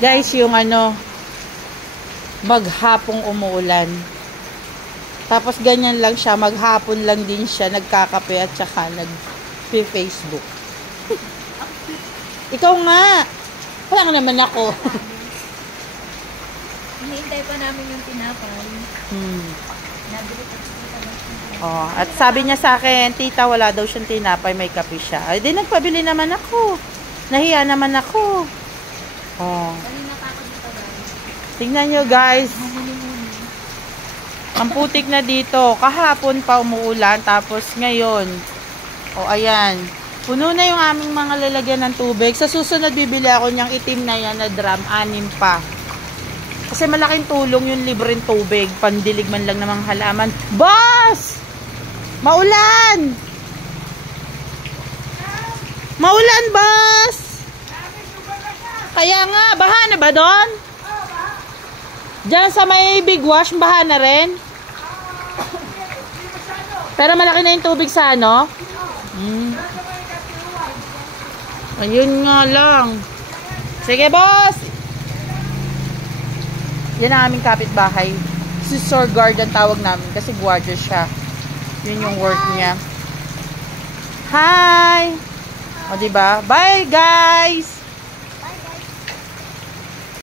Guys, yung ano, maghapong umuulan. Tapos ganyan lang siya, maghapon lang din siya, nagkakape at saka nag-Facebook. Ikaw nga. Wala nga naman ako. Hinihintay pa namin yung tinapay. Nabili pa Oh, at sabi niya sa akin, tita, wala daw siyang tinapay, may kape siya. Ay, di nagpabili naman ako. Nahiya naman ako. Oh. Tingnan nyo, guys. Ang putik na dito. Kahapon pa umuulan, tapos ngayon. Oh, ayan. Puno na yung aming mga lalagyan ng tubig. Sa susunod, bibili ako niyang itim na yan na drum, 6 pa. Kasi malaking tulong yung libreng tubig. Pandilig man lang ng mga halaman. Boss! Maulan! Maulan, boss! Kaya nga, baha na ba doon? Diyan sa may big wash, baha na rin? Pero malaki na yung tubig sa ano? Ayun nga lang. Sige, boss! Yan ang aming kapitbahay. Si Sir Guard ang tawag namin kasi guardia siya. Yun yung work niya. Hi! O, diba? Bye, guys!